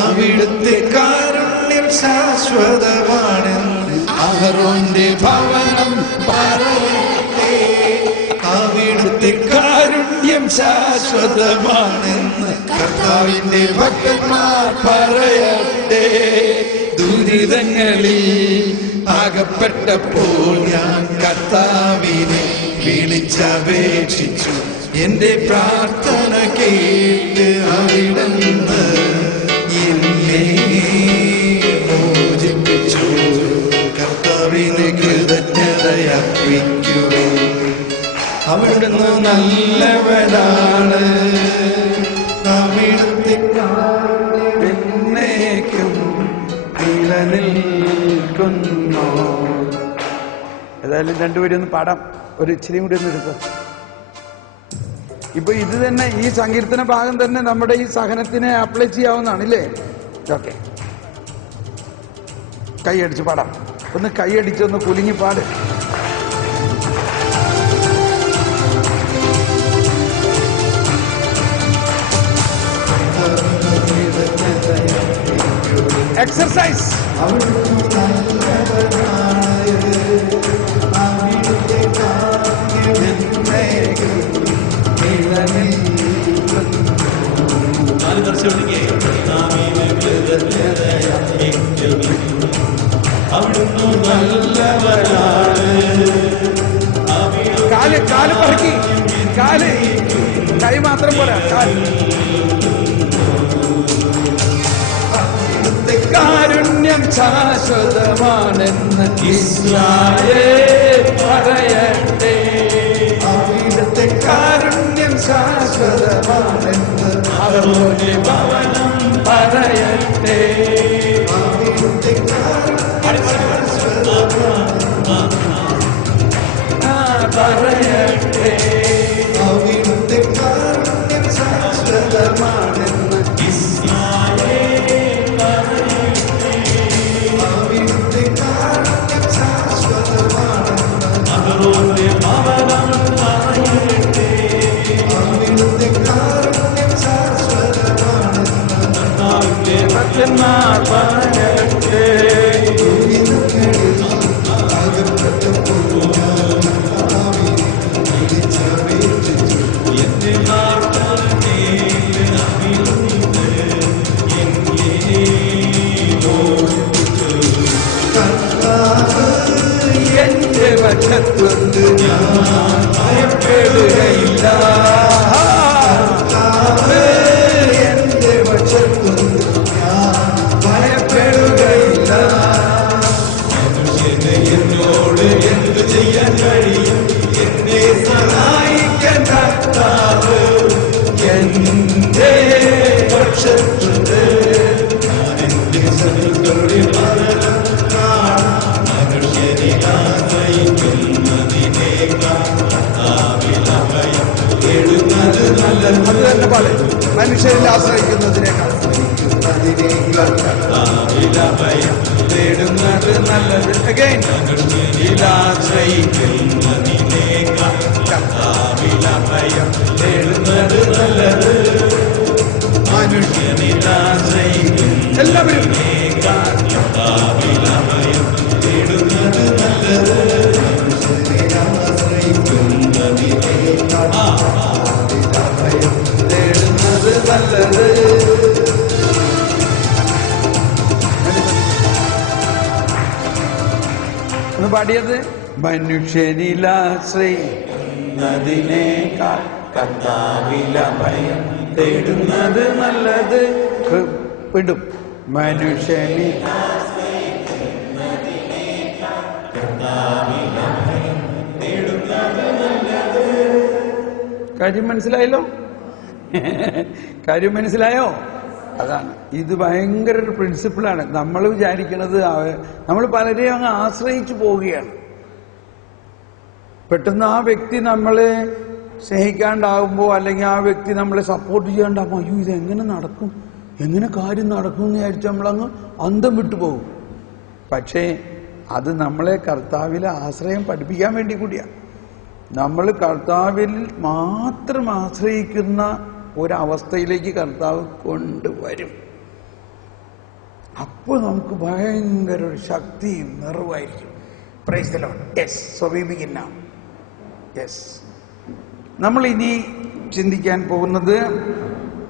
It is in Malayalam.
അവിടുത്തെ കാരുണ്യം ശാശ്വതമാണെന്ന് അഹരോന്റെ ഭവനം പറയട്ടെ. അവിടുത്തെ കാരുണ്യം ശാശ്വതമാണെന്ന് കർത്താവിന്റെ ഭക്തന്മാർ പറയട്ടെ. ദുരിതങ്ങളിൽ അകപ്പെട്ടപ്പോൾ ഞാൻ കർത്താവിനെ വിളിച്ചപേക്ഷിച്ചു. എന്റെ പ്രാർത്ഥന കേട്ട് അവിടുന്ന് എന്നെ മോചിപ്പിച്ചു. കർത്താവിന് കൃതജ്ഞതയർപ്പിക്കുവേ. അവിടുന്ന് നല്ലവനാണ്. അവിടുത്തെ എന്നേക്കും നിലനിൽക്കുന്നു. ഏതായാലും രണ്ടുപേരും ഒന്ന് പാടാം. ഒരു ഇച്ചിരി കൂടി ഒന്ന് എടുക്കാം. ഇപ്പൊ ഇത് തന്നെ, ഈ സങ്കീർത്തന ഭാഗം തന്നെ നമ്മുടെ ഈ സഹനത്തിനെ അപ്ലൈ ചെയ്യാവുന്നതാണ് ഇല്ലേ? ഓക്കെ, കൈയടിച്ച് പാടാം. ഒന്ന് കൈയടിച്ചൊന്ന് കുലുങ്ങി പാട്. എക്സർസൈസ്. കാല് കാല് പറക്കി, കാല് കൈ മാത്രം പോരാ, കാല്. കാരുണ്യം ശാശ്വതമാണെന്ന് ഇസ്രായേൽ പറയട്ടെ. അവിടുത്തെ കാരുണ്യം ശാശ്വതമാണെന്ന് അഹരോന്റെ ഭവനം പറയട്ടെ. അവിടുത്തെ കാരുണ്യം പറയട്ടെ. അവിടുത്തെ കാരുണ്യം ശാശ്വതമാണെന്ന് ഇസ്രായേൽ പറയട്ടെ. അവിടുത്തെ കാരുണ്യം ശാശ്വതമാണെന്ന് അഹരോന്റെ ഭവനം പറയട്ടെ. അവിടുത്തെ കാരുണ്യം ശാശ്വതമാണെന്ന് കർത്താവിന്റെ ഭക്തന്മാർ പറയട്ടെ. എന്റെ വശത്തുണ്ട്, ഞാൻ ഭയപ്പെടുകയില്ല. എന്റെ വശത്തുണ്ട്, ഞാൻ ഭയപ്പെടുകയില്ല. മനുഷ്യന് എന്നോട് എന്ത് ചെയ്യാൻ കഴിയും? എന്നെ സഹായിക്കാൻ കർത്താവ് എന്റെ പക്ഷത്തുണ്ട്. ഞാൻ എന്റെ ശത്രുക്കളുടെ മരണം മനുഷ്യരിൽ ആശ്രയിക്കുന്നതിനേക്കാൾ തേടുന്നത് നല്ലത്. അഗൈൻ കർത്താവിലഭയം തേടുന്നത് നല്ലത്. മനുഷ്യനിലാശ്രയിക്കും എല്ലാവരും കർത്താവിലഭയം തേടുന്നത് നല്ലത്. തേടുന്നത് നല്ലത്. ഒന്ന് പാടിയത്. മനുഷ്യനിലാശ്രയിക്കുന്നതിനേക്കാൾ കർത്താവിലഭയം തേടുന്നത് നല്ലത്. വിടും. മനുഷ്യനി കാര്യം മനസ്സിലായല്ലോ? കാര്യം മനസ്സിലായോ? അതാണ് ഇത്. ഭയങ്കര ഒരു പ്രിൻസിപ്പിളാണ്. നമ്മൾ വിചാരിക്കുന്നത് നമ്മൾ പലരെയും അങ്ങ് ആശ്രയിച്ചു പോവുകയാണ്. പെട്ടെന്ന് ആ വ്യക്തി നമ്മളെ സ്നേഹിക്കാണ്ടാകുമ്പോൾ, അല്ലെങ്കിൽ ആ വ്യക്തി നമ്മളെ സപ്പോർട്ട് ചെയ്യാണ്ടാകുമ്പോൾ, അയ്യോ ഇതെങ്ങനെ നടക്കും, എങ്ങനെ കാര്യം നടക്കും എന്ന് വിചാരിച്ച് നമ്മളങ്ങ് അന്തം വിട്ടുപോകും. പക്ഷേ അത് നമ്മളെ കർത്താവിലെ ആശ്രയം പഠിപ്പിക്കാൻ വേണ്ടി കൂടിയാണ്. നമ്മൾ കർത്താവിൽ മാത്രം ആശ്രയിക്കുന്ന ഒരവസ്ഥയിലേക്ക് കർത്താവ് കൊണ്ടുവരും. അപ്പോൾ നമുക്ക് ഭയങ്കര ഒരു ശക്തിയും നിറവായിരിക്കും. Praise the lord. Yes, so we begin now. Yes, നമ്മൾ ഇനി ചിന്തിക്കാൻ പോകുന്നത്